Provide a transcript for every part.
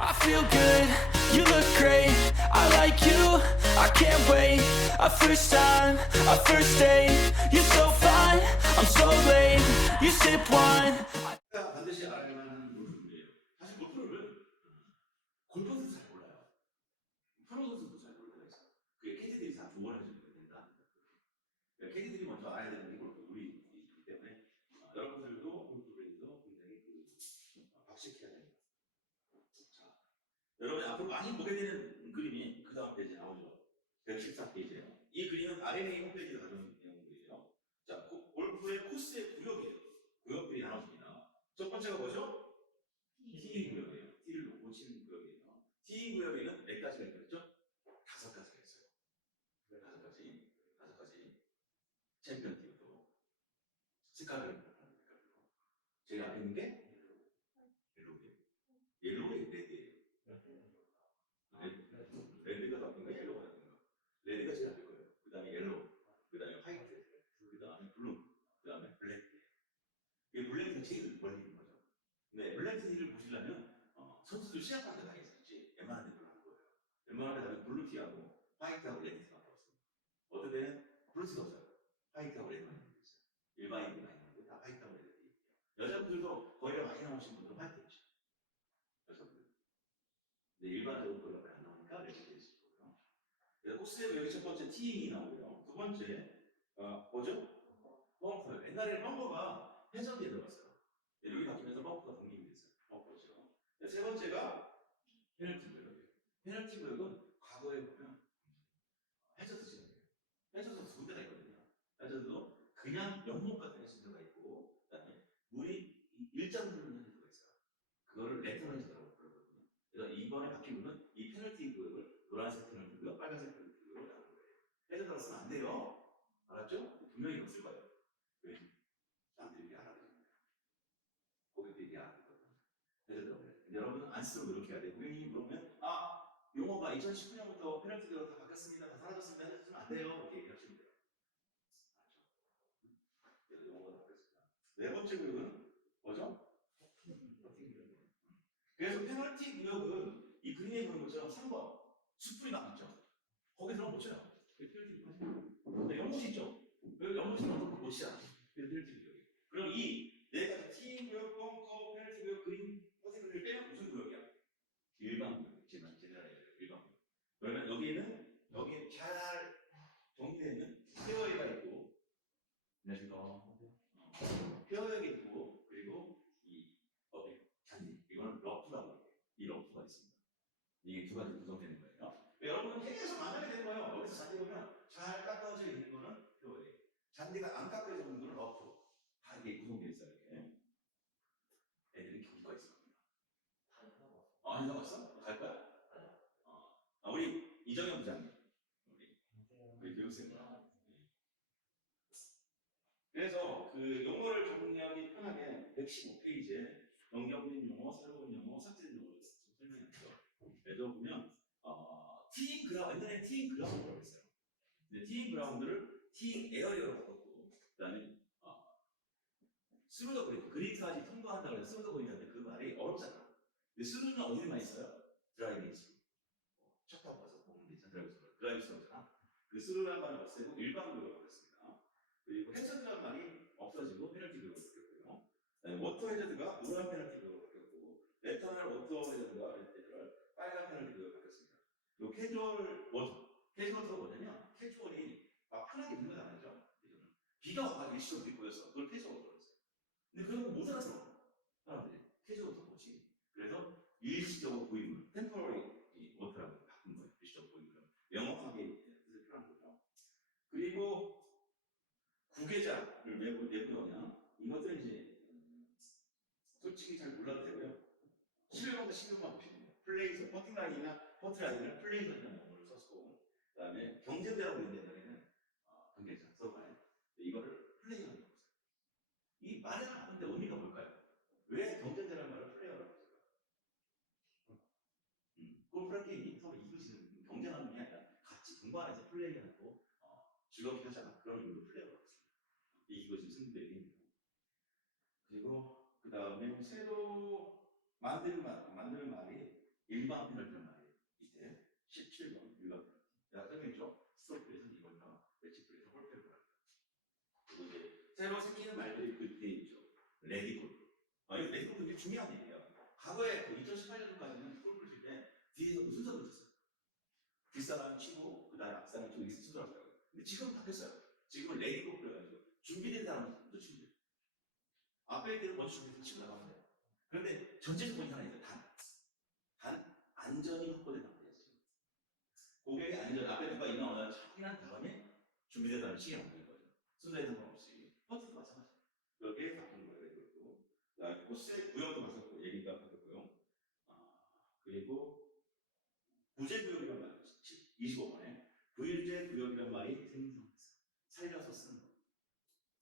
I feel good, you look great, I like you, I can't wait. A first time, a first date, you're so fine, I'm so late. You sip wine. 반드시 알아야 하는 골프예요. 사실 골프를 골퍼도 잘 몰라요. 프로 선수도 잘 모르고 있어요. 그게 캐디들이 다 조언해 주는 된다. 캐디들이 먼저 알아야 되는 게 골프 룰이기 때문에 여러분들도 골프에도 굉장히 박식해야 됩니다. 자, 여러분 앞으로 많이 보게 되는 그림이 그 다음 페이지에 나오죠. 114페이지예요. 이 그림은 RNA 홈페이지에 가져온 내용들이에요. 자, 골프의 코스의 구역이에요. 구역들이 나눠집니다. 첫 번째가 뭐죠? 티잉 구역이에요. 티를 놓고 치는 구역이에요. 티잉 구역에는 몇 가지가 있겠죠? 5가지가 있어요. 5가지. 챔피언 티도 색깔을 제가 앞에 있는 게 옐로우예요. 옐로우에 레드예요. 레드가 더 앞인 거, 옐로우가 더 앞인 거. 레드가 제일 앞일 거예요. 그 다음에 옐로우, 그 다음에 화이트, 그 다음에 블루, 그 다음에 블랙. 이 블랙이 제일 멀리 있는 거죠. 네, 블랙 티를 보시려면 선수들 시합할 때 많이 있었지 웬만한 데도 안 거예요. 웬만한 데 가면 블루티하고 화이트하고 레드티만 들었어요. 어떤 데는 블루티가 없어요. 화이트하고 레드만 있는 게 있어요. 일반인들 많이 나오고 다 화이트하고 레드티. 여자분들도 거의 많이 나오신 분들은 화이트죠. 여자분들. 근데 일반적으로 거의 안 나오니까 레드티 있을 거고요. 그래서 코스에 여기 첫 번째 티잉이 나오고요. 두 번째 뭐죠? 벙커요. 옛날에는 벙커가 회전기에 들어갔어요. 여기 바뀌면서 벙커가 독립이 됐어요. 벙커죠. 세 번째가 페널티 구역이에요. 페널티 구역은 과거에 보면 해저드 지역이에요. 해저드 두 군데가 있거든요. 해저드도 그냥 연못 같은 해저드가 있고, 그다음에 물이 일자로 흐르는 해저드가 있어요. 그거를 레터널 해저드라고 부르거든요. 그래서 이번에 바뀐 거는 이 페널티 구역을 노란색 페널티 구역, 빨간색 페널티 구역으로 나눈 거예요. 해저드라고 쓰면 안 돼요. 알았죠? 분명히 없을 거예요. 왜? 남들이 알아요. 고객들이 알아거든요. 해저드라고. 여러분은 안 쓰도록 노력해야 돼요. 고객님이 물어보면 용어가 2019년부터 페널티가 다 바뀌었습니다. 다 사라졌습니다. 해주시면 안 돼요. 이렇게 얘기하시면 돼요. 알죠? 용어가 바뀌었습니다. 네 번째 구역은 뭐죠? 퍼팅 구역이에요. 그래서 페널티 구역은 이 그림에 보는 것처럼 3번 숯불이 막 있죠. 거기 들어가면 못 쳐요. 페널티 구역. 연못이 있죠. 연못이 들어가면 못 치잖아. 페널티 구역이. 그럼 이 네 가지 티 구역, 벙커, 페널티 구역, 그린 퍼팅을 빼면 무슨 구역이야? 일반 구역. 제너럴 일반 구역. 그러면 여기에 잘 정리되어 있는 페어웨이가 있고, 페어웨이가 있고, 그리고 이 잔디, 이거는 러프라고 해요. 이 러프가 있습니다. 이게 두 가지 구성되는 거예요. 여러분은 계속 만나게 되는 거예요. 여기서 잔디 보면 잘 깎아져 있는 거는 페어웨이, 잔디가 안 깎아져 있는 거는 러프. 다 이게 구성되어 있어요. 이렇게. 애들이 경기가 있을 겁니다. 안 가봤어? 갈 거야? 우리 이정현 부장님, 우리 교육생님. 그래서 그 용어를 정리하기 편하게 115페이지에 넘겨버린 용어, 새로운 용어, 삭제된 용어를 설명했죠. 그래서 보면 티잉 그라운드, 옛날에 티잉 그라운드라고 했어요. 근데 티잉 그라운드를 티잉 에어리어로 바꿨고, 그다음에 스루 더 그린, 그린까지 통과한다고 해서 스루 더 그린인데 그 말이 어렵잖아. 근데 스루는 어디에만 있어요? 드라이빙 스루. 첫 타고 가서 보면 있잖아. 드라이빙 스루잖아. 그 스루라는 말을 없애고 일반 구역으로 바꿨습니다. 그리고 해저드라는 말이 없어지고 페널티 구역으로 바뀌었고요. 워터 해저드가 노란 페널티 구역으로 바뀌었고, 레터널 워터 해저드가 빨간 페널티 구역으로 바뀌었습니다. 그리고 캐주얼 뭐죠? 캐주얼가 뭐냐면 캐주얼이 막 편하게 입는 건 아니죠. 비가 와가지고 일시적으로 입고 있어. 그걸 캐주얼로 그랬어요. 근데 그런 거 못 알아들어. 사람들이 캐주얼도 뭐지? 그래서 일시적으로 보이는 템포러리 워터라고 바꾼 거예요. 일시적으로 보이는 거. 명확하게 뜻을 표현한 거죠. 그리고 구계자를 왜 부르냐? 이것들은 이제 솔직히 잘 몰라도 되고요. 11번부터 16번 플레이서, 퍼팅라인이나 퍼트라인을 플레이서라는 용어를 썼고, 그 다음에 경제대라고 있는 데는 관계자, 서바에 이거를 플레이어라고 썼어요. 이 말이 나는데 의미가 뭘까요? 왜 경제대라는 말을 플레이어라고 썼어요? 골프란 게임이 서로 이기시는 경쟁하는 게 아니라 같이 동반해서 플레이하고 즐겁게 하자. 그런 의미로 플레이어라고 썼어요. 이거 지금 승부대입니다. 그리고 그 다음에 새로 만드는 말이 일반 페널티란 말이에요. 이때 17번 일반 페널티. 자, 설명했죠? 스트로크에서 이걸까, 매치플에서 홀페를 합니다. 그리고 이제 새로 생기는 말들이 그 뒤에 있죠. 레디골프. 이거 레디골프 되게 중요한 얘기예요. 과거에 그 2018년까지는 골프를 칠 때 뒤에서 그 순서를 쳤어요. 뒷사람 치고 그 다음에 앞사람 치고 이렇게 순서를 쳐요. 근데 지금은 바뀌었어요. 지금은 레디골프를 해가지고 준비된 사람은 먼저 치면 돼요. 앞에 있는 먼저 준비해서 치고 나가면 돼요. 그런데 전제 조건이 하나 있어요. 단 안전이 확보된 상태에서 고객의 안전, 앞에 누가 있나 확인한 다음에 준비된 다음에 치게 만드는 거예요. 순서에 상관없이. 퍼트도 마찬가지예요. 그렇게 바꾼 거예요. 그리고 그다음에 코스의 구역도 바뀌었고 얘기가 바뀌었고요. 그리고 구제구역이란 말이 있어요. 25번에 구제구역이란 말이 생성됐어요. 살려서 쓰는 거.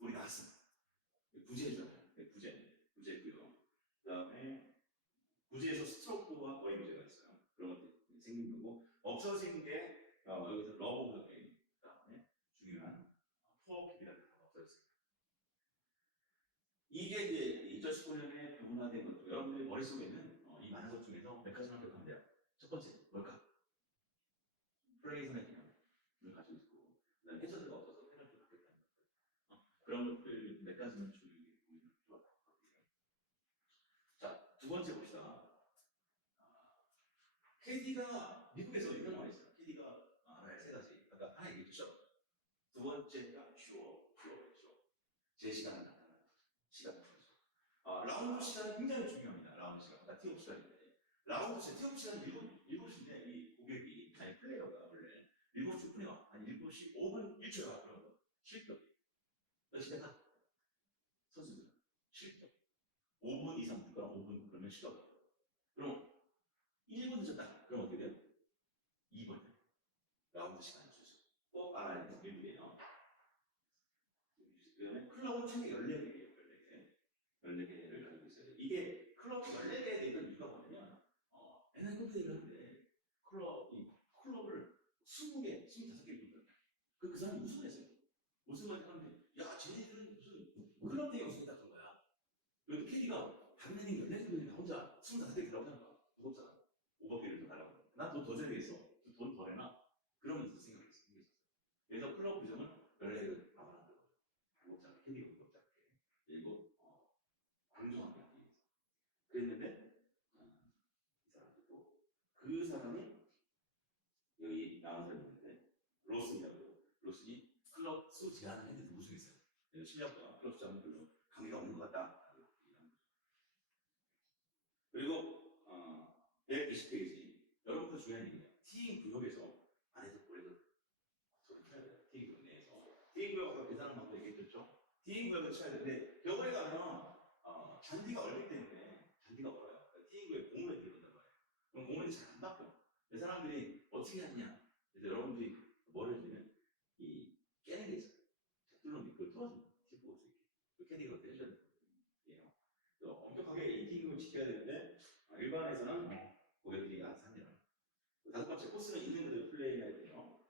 우리 나왔습니다. 구제잖아요. 구제구역. 그 다음에 구제에서 스트로크와 거리 구제가 있어요. 그런 것들이 생긴 거고, 없어진 게 여기서 러브 거리, 그 다음에 중요한 포어킥이라는 거 없어졌습니다. 이게 이제 2019년에 변화된 것도 여러분들의 머릿속에는 이 많은 것 중에서 몇 가지만 기억하면 돼요. 첫 번째, 뭘까? 플레이 선의 개념을 가지고 있고, 그다음에 해저드가 없어서 페널티가 바뀌었다는 것들. 그런 것들 몇 가지만 주의 보시면 좋을 것 같아요. 자, 두 번째 봅시다. KD가 미국에서 이런 말이 있어요. KD가 하나의 세 가지. 아까 하나 얘기했죠. 두 번째가 퓨어. 제 시간을 나타나는 시간. 라운드 시간이 굉장히 중요합니다. 라운드 시간. 아까 티업 시간인데. 라운드 시간, 티업 시간이 7시인데, 이 고객이, 아니, 플레이어가 원래 7시 플레이어, 아니, 7시 5분 1초야. 그러면 실격. 몇 시대가? 선수들. 실격. 5분 이상 듣거나 5분 그러면 실격. 그럼 1분 늦었다. 그럼 어떻게 돼요? 2번. 라운드 시간이 주죠. 꼭 알아야 되는 일이에요. 그 다음에 클럽은 총이 14개예요. 14개를 가지고 있어요. 이게 클럽 14개에 있던 이유가 뭐냐면, 옛날 골프대회를 하는데, 클럽을 20개, 25개 입거든요. 그 사람이 우승했어요. 우승을 하는데, 야, 쟤네들은 무슨 클럽 대회 우승했다는 거야. 그래도 캐디가 다른 애는 14개인데 혼자 25개 들라고 하니까 무겁잖아. 500개를 더 달라고. 난 돈 더 줘야겠어. 돈 더 내나? 그러면서 생각이 있었어요. 그래서 클럽 규정은 14개를 나가는 거예요. 무겁잖아. 캐디가 무겁지 않게. 그리고, 공정하게 하기 위해서. 그랬는데, 이 사람도 그 사람이 여기 나온 사람이 있는데, 로슨이 클럽 수 제한을 했는데 우승했어요. 실력과 클럽 수장은 별로 관계가 없는 것 같다. 그리고 120페이지. 여러분들 중요한 얘기예요. 티잉 구역에서 안에서 볼에서 소리 쳐야 돼요. 티잉 구역 내에서. 티잉 구역과 계산을 방법 얘기했죠. 티잉 구역을 쳐야 되는데 벽에 가면 잔디가 얼기 때문에 잔디가 얼어요. 그러니까 티잉 구역에 공을 들어간단 말이에요. 그럼 공을 잘 안 바뀌어. 그 사람들이 어떻게 하느냐. 그래서 여러분들이 뭘 해주면 이 깨는 게 있어요. 뚫는 그걸 뚫어줍니다. 짚고 올 수 있게. 그 캐디가 그렇게 해줘야 돼요. 엄격하게 이 티잉을 지켜야 되는데 일반에서는 고객들이 알아서 합니다. 다섯 번째, 코스는 있는 그대로 플레이해야 돼요.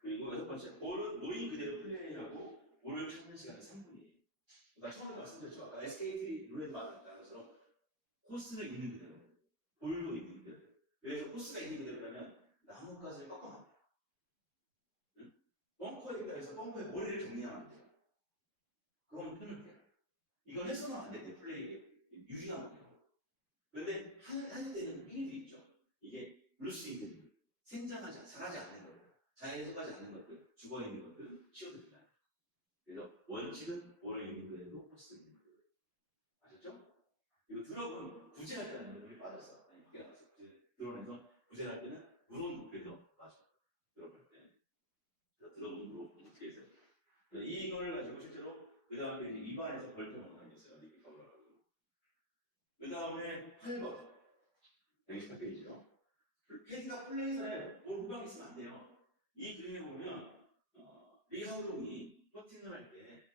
그리고 여섯 번째, 볼은 놓인 그대로 플레이하고 볼을 찾는 시간이 3분이에요. 나 처음에 말씀드렸죠. 아까 SKT 룰에도 말했던 것처럼 코스는 있는 그대로, 볼도 있는 그대로. 그래서 코스가 있는 그대로라면 나뭇가지를 꺾으면 안 돼요. 응? 벙커에 있다 해서 벙커에 모래를 정리하면 안 돼요. 그건 페널티야. 이건 해서는 안 돼, 플레이에. 유지하면 돼요. 그런데 할 때는 일도 있죠. 이게 루스윙 생장하지, 자라지 않는 것들, 자연에 속하지 않는 것들, 죽어있는 것들, 치워드린다. 그래서 원칙은 볼을 있는 그대로 코스도 있는 그대로. 아셨죠? 그리고 드롭은 구제할 때는 물이 빠졌어. 아니, 밖에 나갔어. 드롭에서 구제할 때는 물온 높이에서 빠져. 드롭할 때. 그래서 드롭은 물온 높이에서. 이걸 가지고 실제로 그 다음에 이제 입안에서 벌통을 다녔어요. 이렇게 가보라고. 그 다음에 8번. 128페이지요. 캐디가 플레이선에 볼 후방에 있으면 안 돼요. 이 그림에 보면 리하울롱이 퍼팅을 할 때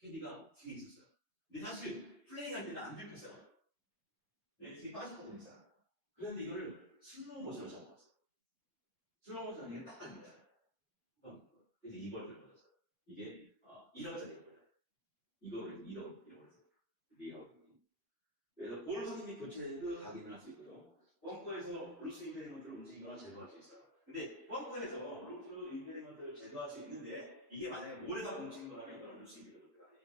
캐디가 뒤에 있었어요. 근데 사실 플레이 할 때는 안 들켰어요. 네, 뒤에 빠졌거든요. 그런데 이거를 슬로우 모션으로 잡아봤어요. 슬로우 모션 이게 딱 갑니다. 그래서 2번을 받았어요. 이게 1억짜리예요. 이거를 1억 잃어버렸어요. 리하울롱이. 그래서 볼 확인이 교체해도 각인을 할 수 있고요. 벙커에서 루스 임페디먼트를 움직이거나 제거할 수 있어요. 근데 벙커에서 루트 임페디먼트를 제거할 수 있는데 이게 만약에 모래가 뭉친 거라면 이건 루스 임페디먼트가 아니에요.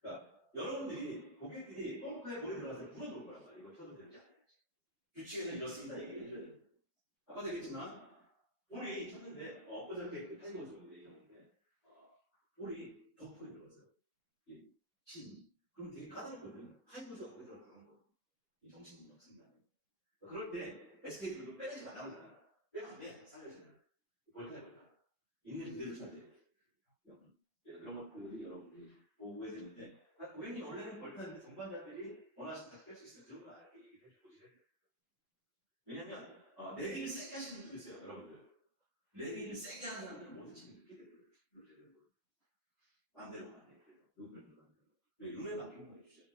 그러니까 여러분들이 고객들이 벙커에 모래 들어가서 물어볼 거란 말이에요. 이거 펴도 되는지 안 되는지. 규칙에서 이렇습니다 얘기를 해줘야 돼요. 아까도 얘기했지만 볼이 쳤는데 엊그저께 그 타이거 우즈 얘기했는데 볼이 덕후에 들어갔어요. 이 친. 그럼 되게 까다롭거든. 타이거 우즈가 거기 들어가는 거. 이 정신력 승리하는. 그럴 때 SK들도 빼내지 말라고 그러잖아요. 빼면 안 돼. 살려주면. 볼타야 볼타. 있는 그대로 쳐야 돼. 그런 것들이 여러분들이 보고해야 되는데 고객님 원래는 볼타인데 동반자들이 원하시는 다 뺄 수 있으면 그런 거 알게 얘기를 해주고 보시면 돼요. 왜냐면 내기를 세게 하시는 분들 있어요. 여러분들. 내기를 세게 하는 사람들은 모든 책이 늦게 되거든요. 마음대로 안 돼. 누구 별로 안 돼요. 눈에 맡기는 거 해주셔야 돼요.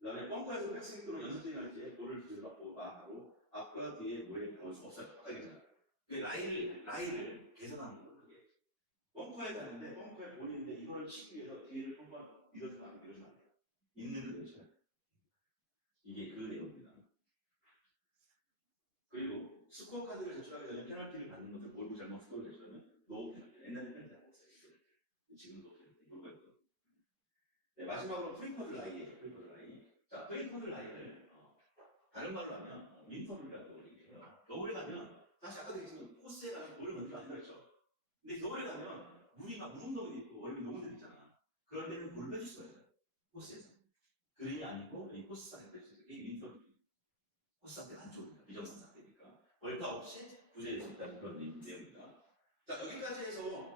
그 다음에 벙커에서 백스윙 또는 연습적인 할 때 볼을 들어가고 바로 앞과 뒤에 모래 나올 수 없어요. 아까 얘기했잖아요. 그 라인을 개선하는 거예요. 그게. 벙커에 가는데 벙커에 볼이 있는데 이거를 치기 위해서 뒤를 한번 밀어주면 안 돼요. 있는 그대로 쳐야 돼요. 이게 그 내용입니다. 그리고 스코어 카드를 제출하기 전에 페널티를 받는 것을 모르고 잘못 스코어를 제출하면 노 페널티. 옛날에 페널티 안 했어요. 지금 노 페널티. 모르겠어요. 네, 마지막으로 프리퍼드 라인이에요. 프리퍼드 라인. 자, 프리퍼드 라인을 다른 말로 하면 민퍼드라고 얘기해요. 겨울에 가면 사실 아까도 얘기했지만 코스에 가면 돌을 건드리면 안 된다고 했죠. 근데 겨울에 가면 물이 막 무릉덩이도 있고 얼음이 녹은 데 있잖아. 그럴 때는 돌을 빼줄 수가 있어요. 코스에서. 그린이 아니고 이 코스 상에 뺄 수 있어요. 이게 민퍼드. 코스 상태가 안 좋으니까 비정상 상태니까 벌타 없이 구제할 수 있다는 그런 내용입니다. 자, 여기까지 해서